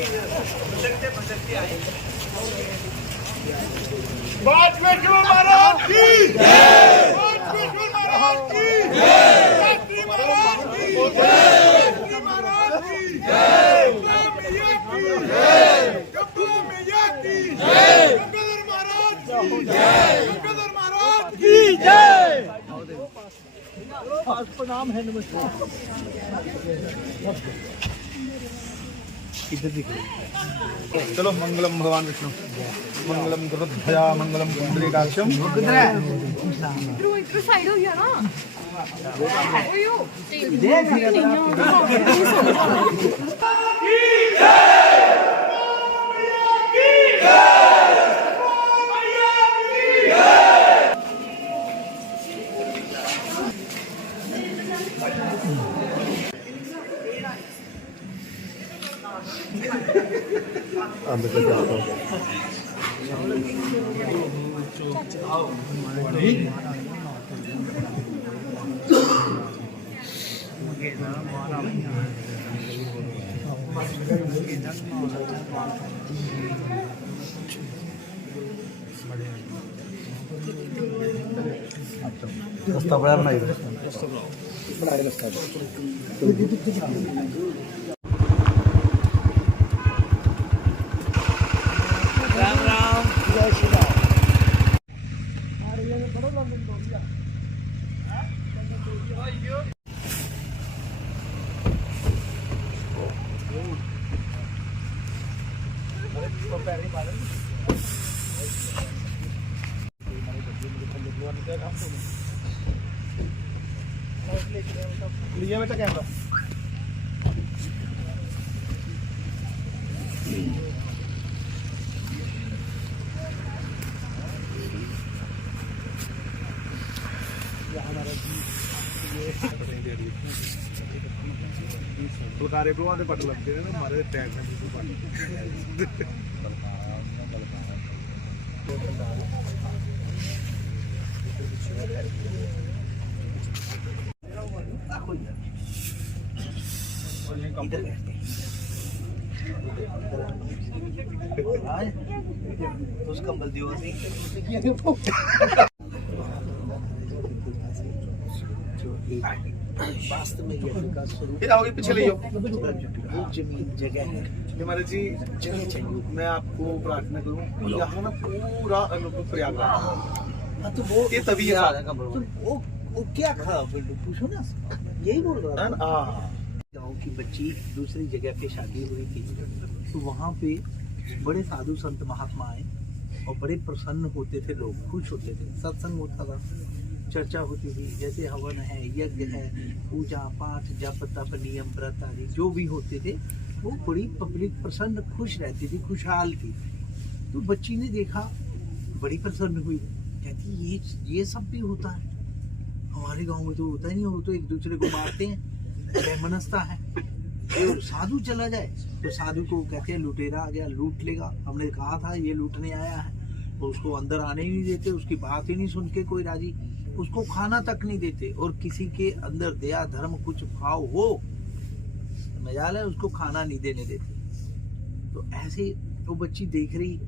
भटकते आए। बाजपेश्वर महाराज की जय, बाजपेश्वर महाराज की जय, शास्त्री महाराज की जय, शास्त्री महाराज की जय, मैया की जय, गब्बर मैया की जय, गंगाधर महाराज की जय, गंगाधर महाराज की जय। प्रणाम है, नमस्कार। चलो मंगलम भगवान विष्णु, मंगलम गुरुध्वजा, मंगलम पुंडरीकाक्षम। इधर साइड हो गया ना। रास्ता बड़ा बनाइए। राम राम, जय श्री राम। लीजिए बेटा कैमरा। फुलकारे पे वहाँ पट लगते हैं ना हमारे टैग में। उस कंबल दियो सी वास्तव में ये का स्वरूप। फिर आओगे पीछे ले जाओ। वो जमीन जगह है ये महाराज जी जगह चाहिए। मैं आपको प्रार्थना करूँ यहाँ ना पूरा अनुभव प्रयागराज। हाँ तो वो ये तभी है तो वो क्या खा पूछो ना, यही बोल रहा था। गाँव की बच्ची दूसरी जगह पे शादी हुई थी तो वहाँ पे बड़े साधु संत महात्मा आए और बड़े प्रसन्न होते थे, लोग खुश होते थे, सत्संग होता था, चर्चा होती थी, जैसे हवन है, यज्ञ है, पूजा पाठ जप तप नियम व्रत आदि जो भी होते थे वो बड़ी पब्लिक प्रसन्न खुश रहती थी, खुशहाल थी। तो बच्ची ने देखा, बड़ी प्रसन्न हुई, कहती ये सब भी होता है हमारे गांव में, तो होता ही नहीं, वो तो एक दूसरे को मारते हैं, मनस्ता है। तो साधु चला जाए तो साधु को कहते हैं लुटेरा आ गया, लूट लेगा, हमने कहा था ये लूटने आया है, तो उसको अंदर आने ही नहीं देते, उसकी बात ही नहीं सुन के कोई राजी, उसको खाना तक नहीं देते, और किसी के अंदर दया धर्म कुछ भाव हो मजाल है उसको खाना नहीं देने देते। तो ऐसे वो बच्ची देख रही,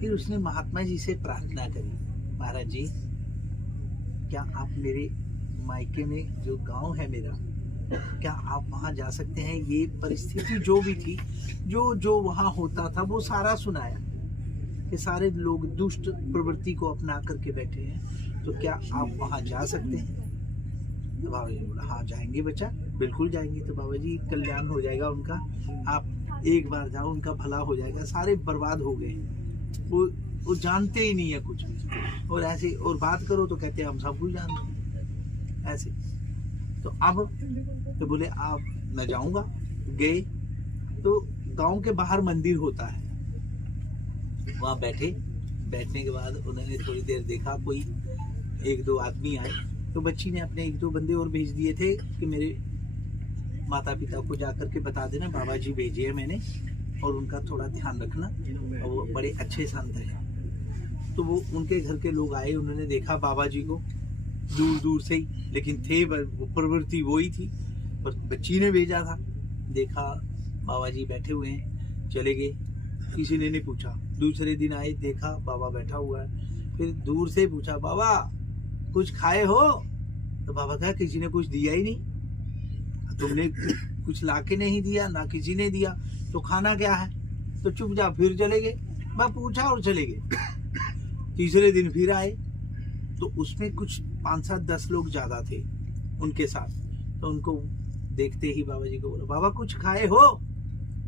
फिर उसने महात्मा जी से प्रार्थना करी, महाराज जी क्या आप मेरे मायके में जो गांव है मेरा, क्या आप वहां जा सकते हैं? ये परिस्थिति जो भी थी, जो वहां होता था वो सारा सुनाया कि सारे लोग दुष्ट प्रवृत्ति को अपना करके बैठे हैं, तो क्या आप वहां जा सकते हैं? तो बाबा जी बोला हाँ जाएंगे बच्चा, बिल्कुल जाएंगे। तो बाबा जी कल्याण हो जाएगा उनका, आप एक बार जाओ उनका भला हो जाएगा। सारे बर्बाद हो गए, वो जानते ही नहीं है कुछ भी, और ऐसे और बात करो तो कहते हैं हम सब कुछ जानते हैं ऐसे। तो अब तो बोले आप मैं जाऊंगा। गए तो गांव के बाहर मंदिर होता है, वहां बैठने के बाद उन्होंने थोड़ी देर देखा, कोई एक दो आदमी आए, तो बच्ची ने अपने एक दो बंदे और भेज दिए थे कि मेरे माता पिता को जाकर के बता देना बाबा जी भेजे हैं मैंने, और उनका थोड़ा ध्यान रखना, और वो बड़े अच्छे संत हैं। तो वो उनके घर के लोग आए, उन्होंने देखा बाबा जी को दूर दूर से ही, लेकिन थे प्रवृत्ति वही थी, पर बच्ची ने भेजा था। देखा बाबा जी बैठे हुए हैं, चले गए, किसी ने नहीं पूछा। दूसरे दिन आए, देखा बाबा बैठा हुआ है, फिर दूर से पूछा बाबा कुछ खाए हो? तो बाबा कहा किसी ने कुछ दिया ही नहीं, तुमने कुछ लाके नहीं दिया, ना किसी ने दिया, तो खाना क्या है? तो चुपचाप फिर चले गए। मैं पूछा और चले गए। तीसरे दिन फिर आए तो उसमें कुछ 5-7-10 लोग ज्यादा थे उनके साथ। तो उनको देखते ही बाबा जी को बोला बाबा कुछ खाए हो?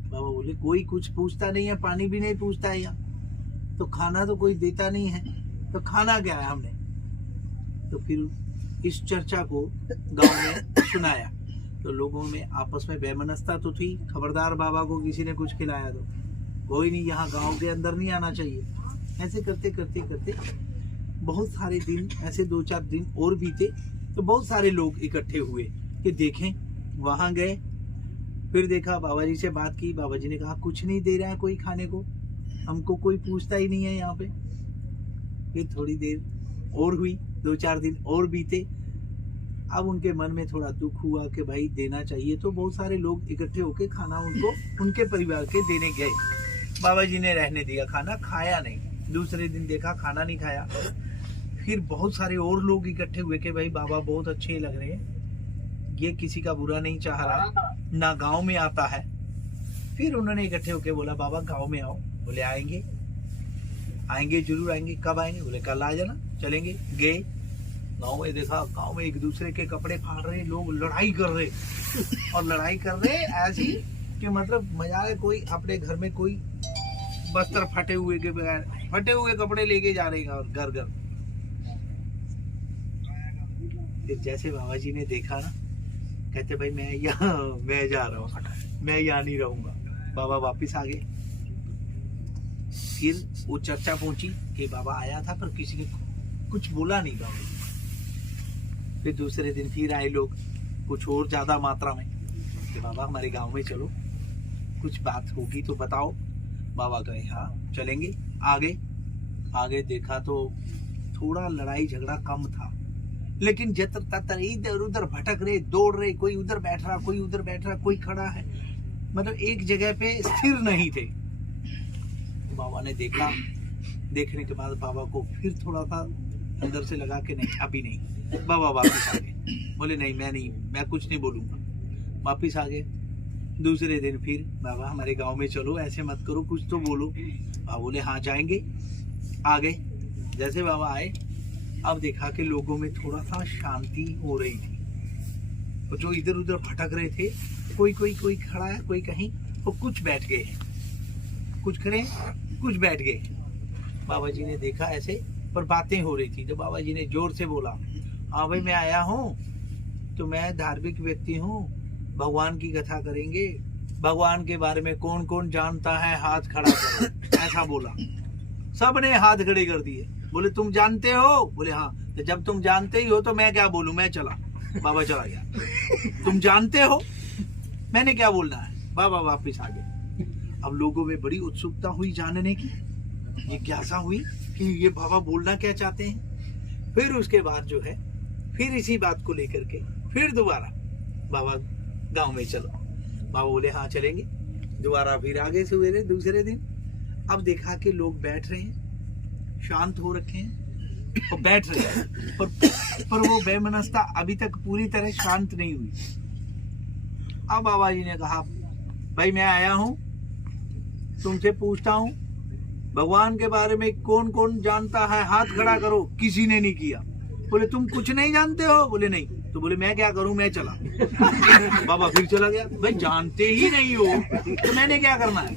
बाबा बोले कोई कुछ पूछता नहीं है, पानी भी नहीं पूछता है यहाँ, तो खाना तो कोई देता नहीं है, तो खाना क्या है हमने? तो फिर इस चर्चा को गांव में सुनाया, तो लोगों में आपस में बेमनस्ता तो थी, खबरदार बाबा को किसी ने कुछ खिलाया तो कोई नहीं, यहाँ गांव के अंदर नहीं आना चाहिए। ऐसे करते करते करते बहुत सारे दिन, ऐसे 2-4 दिन और बीते, तो बहुत सारे लोग इकट्ठे हुए कि देखें। वहां गए, फिर देखा, बाबा जी से बात की, बाबा जी ने कहा कुछ नहीं दे रहा है कोई खाने को, हमको कोई पूछता ही नहीं है यहाँ पे। फिर थोड़ी देर और हुई, 2-4 दिन और बीते। अब उनके मन में थोड़ा दुख हुआ कि भाई देना चाहिए, तो बहुत सारे लोग इकट्ठे होके खाना उनको उनके परिवार के देने गए। बाबा जी ने रहने दिया, खाना खाया नहीं। दूसरे दिन देखा खाना नहीं खाया। फिर बहुत सारे और लोग इकट्ठे हुए कि भाई बाबा बहुत अच्छे लग रहे हैं, ये किसी का बुरा नहीं चाह रहा, ना गांव में आता है। फिर उन्होंने इकट्ठे होके बोला बाबा गांव में आओ। बोले आएंगे, आएंगे जरूर आएंगे। कब आएंगे? बोले कल आ जाना, चलेंगे। गए गांव में, देखा गांव में एक दूसरे के कपड़े फाड़ रहे लोग, लड़ाई कर रहे, और लड़ाई कर रहे ऐसी कि मतलब मजा है। कोई अपने घर में कोई बस्तर फटे हुए के बगैर फटे हुए कपड़े लेके जा रहे हैं और घर घर। फिर जैसे बाबा जी ने देखा ना, कहते भाई मैं जा रहा हूँ, मैं यहाँ नहीं रहूंगा। बाबा वापिस आ गए। फिर वो चर्चा पहुंची कि बाबा आया था पर किसी ने कुछ बोला नहीं बाबा जी। फिर दूसरे दिन फिर आए लोग, कुछ और ज्यादा मात्रा में, कि बाबा हमारे गांव में चलो, कुछ बात होगी तो बताओ। बाबा कहे हाँ चलेंगे। आगे देखा तो थोड़ा लड़ाई झगड़ा कम था, लेकिन जतर ततर इधर उधर भटक रहे, दौड़ रहे, कोई उधर बैठ रहा, कोई उधर बैठ रहा, कोई खड़ा है, मतलब एक जगह पे स्थिर नहीं थे। बाबा ने देखा, देखने के बाद बाबा को फिर थोड़ा सा अंदर से लगा कि नहीं अभी नहीं। बाबा वापिस आ गए, बोले नहीं मैं कुछ नहीं बोलूंगा। वापिस आ गए। दूसरे दिन फिर बाबा हमारे गांव में चलो, ऐसे मत करो, कुछ तो बोलो। बाबा बोले हाँ जाएंगे। आ गए। जैसे बाबा आए, अब देखा कि लोगों में थोड़ा सा शांति हो रही थी, और जो इधर उधर भटक रहे थे, कोई खड़ा है, कोई कहीं, और कुछ बैठ गए हैं, कुछ खड़े कुछ बैठ गए। बाबा जी ने देखा ऐसे, पर बातें हो रही थी। तो बाबा जी ने जोर से बोला हाँ भाई मैं आया हूँ, तो मैं धार्मिक व्यक्ति हूँ, भगवान की कथा करेंगे, भगवान के बारे में कौन कौन जानता है हाथ खड़ा करो। ऐसा बोला, सबने हाथ खड़े कर दिए। बोले तुम जानते हो? बोले हाँ। तो जब तुम जानते ही हो तो मैं क्या बोलूं, मैं चला। बाबा चला गया। तुम जानते हो, मैंने क्या बोलना है। बाबा वापिस आ गए। अब लोगों में बड़ी उत्सुकता हुई जानने की, जिज्ञासा हुई कि ये बाबा बोलना क्या चाहते हैं। फिर उसके बाद जो है, फिर इसी बात को लेकर के फिर दोबारा बाबा गांव में चलो। बाबा बोले हाँ चलेंगे। दोबारा फिर आगे सवेरे दूसरे दिन, अब देखा कि लोग बैठ रहे हैं, शांत हो रखे हैं और बैठ रहे हैं, पर वो बेमनस्ता अभी तक पूरी तरह शांत नहीं हुई। अब बाबा जी ने कहा भाई मैं आया हूं, तुमसे पूछता हूं भगवान के बारे में कौन कौन जानता है, हाथ खड़ा करो। किसी ने नहीं किया। बोले तुम कुछ नहीं जानते हो? बोले नहीं। तो बोले मैं क्या करूं, मैं चला। बाबा फिर चला गया। भाई जानते ही नहीं हो तो मैंने क्या करना है।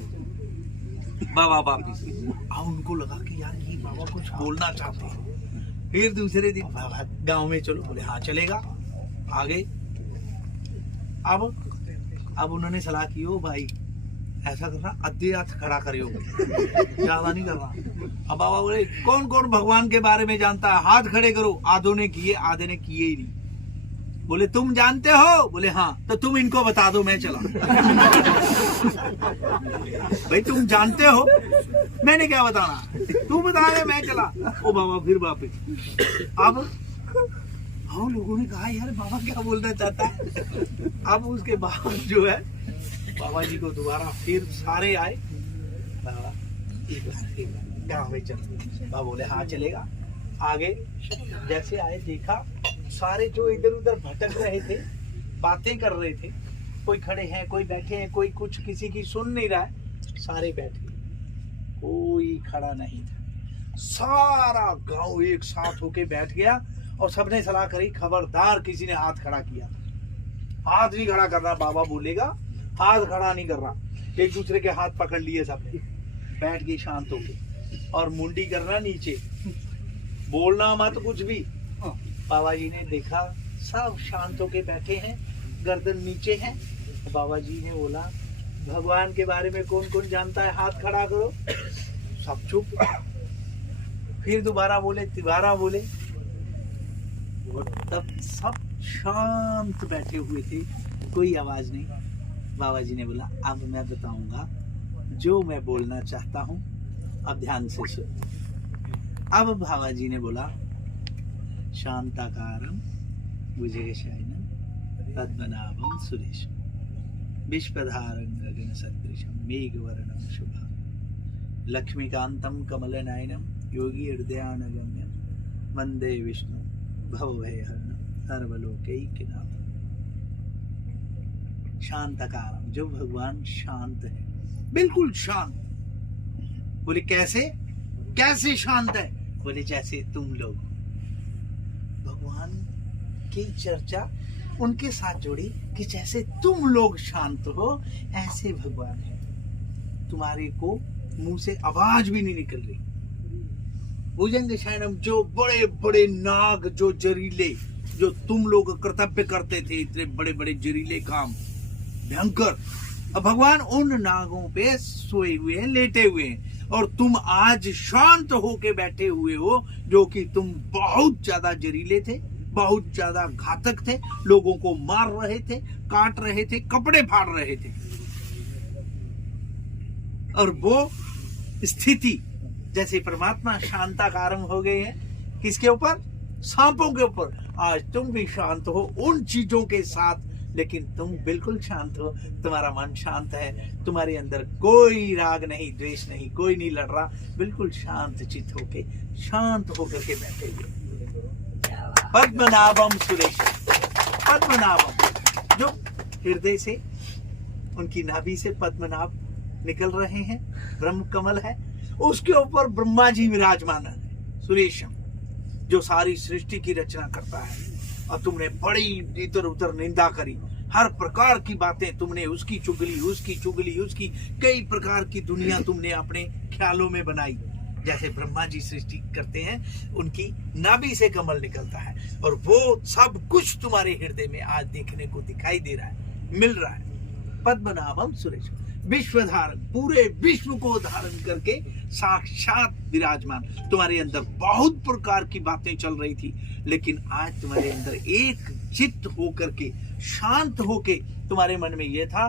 बाबा वापिस। अब उनको लगा कि यार ये बाबा कुछ बोलना चाहते हैं। फिर दूसरे दिन बाबा गांव में चलो। बोले हाँ चलेगा। आगे अब उन्होंने सलाह की, ओ भाई ऐसा करना, आधे हाथ खड़ा करियो, ज्यादा नहीं करना। अब बाबा बोले कौन कौन भगवान के बारे में जानता है, हाथ खड़े करो। आधों ने किए, आधे ने किए ही नहीं। बोले तुम जानते हो? बोले हाँ। तो तुम इनको बता दो, मैं चला। भाई तुम जानते हो, मैंने क्या बताना, तू बता दे, मैं चला। ओ बाबा फिर वापिस। अब हाँ लोगों ने कहा यार बाबा क्या बोलना चाहता है। अब उसके बाद जो है बाबा जी को दोबारा फिर सारे आए, एक बार गाँव में चल। बाबा बोले हाँ चलेगा। आगे जैसे आए देखा सारे जो इधर उधर भटक रहे थे, बातें कर रहे थे, कोई खड़े हैं, कोई बैठे हैं, कोई कुछ किसी की सुन नहीं रहा है, सारे बैठे, कोई खड़ा नहीं था। सारा गांव एक साथ होके बैठ गया और सबने सलाह करी खबरदार किसी ने हाथ खड़ा किया, हाथ नहीं खड़ा करना। बाबा बोलेगा हाथ खड़ा नहीं कर रहा। एक दूसरे के हाथ पकड़ लिए सबने, बैठ गए शांत होके और मुंडी करना नीचे, बोलना मत कुछ भी। बाबा जी ने देखा सब शांत होके बैठे हैं, गर्दन नीचे है। बाबा जी ने बोला भगवान के बारे में कौन कौन जानता है, हाथ खड़ा करो। सब चुप। फिर दोबारा बोले, तिबारा बोले, तब सब शांत बैठे हुए थे, कोई आवाज नहीं। बाबा जी ने बोला अब मैं बताऊंगा जो मैं बोलना चाहता हूं, अब ध्यान से सुन। अब बाबा जी ने बोला शांताकारं भुजगशयनं पद्मनाभं सुरेशं विश्वधारं गगनसदृशं मेघवर्णं शुभं लक्ष्मीकान्तं कमलनयनं योगी हृदयानगम्यं वन्दे विष्णु भवभयहरणं सर्वलोकैकनाथं। शांताकारं, जो भगवान शांत है, बिल्कुल शांत। बोले कैसे कैसे शांत है? बोले जैसे तुम लोग। भगवान की चर्चा उनके साथ जोड़ी कि जैसे तुम लोग शांत हो ऐसे भगवान है। तुम्हारे को मुंह से आवाज भी नहीं निकल रही। भुजंग शयनम, जो बड़े बड़े नाग, जो जरीले, जो तुम लोग कर्तव्य करते थे, इतने बड़े बड़े जरीले काम, भयंकर, अब भगवान उन नागों पे सोए हुए हैं, लेटे हुए हैं, और तुम आज शांत होके बैठे हुए हो, जो कि तुम बहुत ज्यादा जरीले थे, बहुत ज्यादा घातक थे, लोगों को मार रहे थे, काट रहे थे, कपड़े फाड़ रहे थे। और वो स्थिति जैसे परमात्मा शांताकारम हो गए हैं, किसके ऊपर? सांपों के ऊपर। आज तुम भी शांत हो उन चीजों के साथ, लेकिन तुम बिल्कुल शांत हो, तुम्हारा मन शांत है, तुम्हारे अंदर कोई राग नहीं, द्वेष नहीं, कोई नहीं लड़ रहा, बिल्कुल शांत चित्त होके, शांत होकर के बैठे हुए। पद्मनाभम सुरेश, पद्मनाभम, जो हृदय से, उनकी नाभि से पद्मनाभ निकल रहे हैं, ब्रह्म कमल है, उसके ऊपर ब्रह्मा जी विराजमान है। सुरेशम, जो सारी सृष्टि की रचना करता है, और तुमने बड़ी इधर उधर निंदा करी, हर प्रकार की बातें तुमने, उसकी चुगली, उसकी चुगली, उसकी कई प्रकार की दुनिया तुमने अपने ख्यालों में बनाई। जैसे ब्रह्मा जी सृष्टि करते हैं, उनकी नाभि से कमल निकलता है, और वो सब कुछ तुम्हारे हृदय में आज देखने को दिखाई दे रहा है, मिल रहा है। पद्मनाभम सुरेश, विश्व धारण, पूरे विश्व को धारण करके साक्षात विराजमान। तुम्हारे अंदर बहुत प्रकार की बातें चल रही थी, लेकिन आज तुम्हारे अंदर एक चित्त होकर के, शांत होके, तुम्हारे मन में यह था,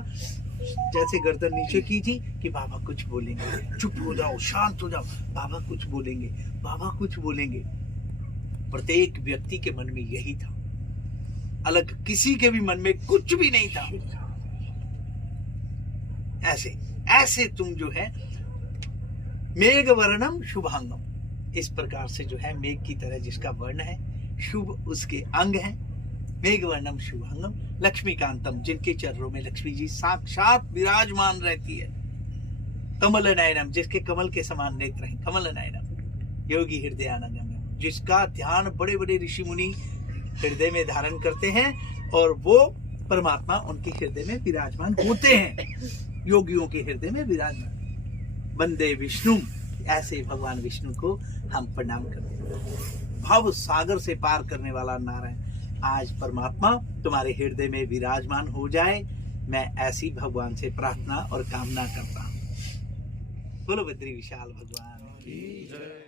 जैसे गर्दन नीचे की थी कि बाबा कुछ बोलेंगे, चुप हो जाओ, शांत हो जाओ, बाबा कुछ बोलेंगे, बाबा कुछ बोलेंगे। प्रत्येक व्यक्ति के मन में यही था, अलग किसी के भी मन में कुछ भी नहीं था। ऐसे ऐसे तुम जो है मेघ वर्णम शुभांगम, इस प्रकार से जो है मेघ की तरह जिसका वर्ण है, शुभ उसके अंग है, मेघ वर्णम शुभांगम लक्ष्मीकांतम, जिनके चरणों में लक्ष्मी जी साक्षात विराजमान रहती है। कमल नयनम, जिसके कमल के समान नेत्र हैं, कमल नयनम योगी हृदयानंदम, जिसका ध्यान बड़े बड़े ऋषि मुनि हृदय में धारण करते हैं, और वो परमात्मा उनके हृदय में विराजमान होते हैं, योगियों के हृदय में विराजमान। वंदे विष्णु, ऐसे भगवान विष्णु को हम प्रणाम करते हैं। भव सागर से पार करने वाला नारायण, आज परमात्मा तुम्हारे हृदय में विराजमान हो जाए, मैं ऐसी भगवान से प्रार्थना और कामना करता हूँ। बोलो बद्री विशाल भगवान की जय।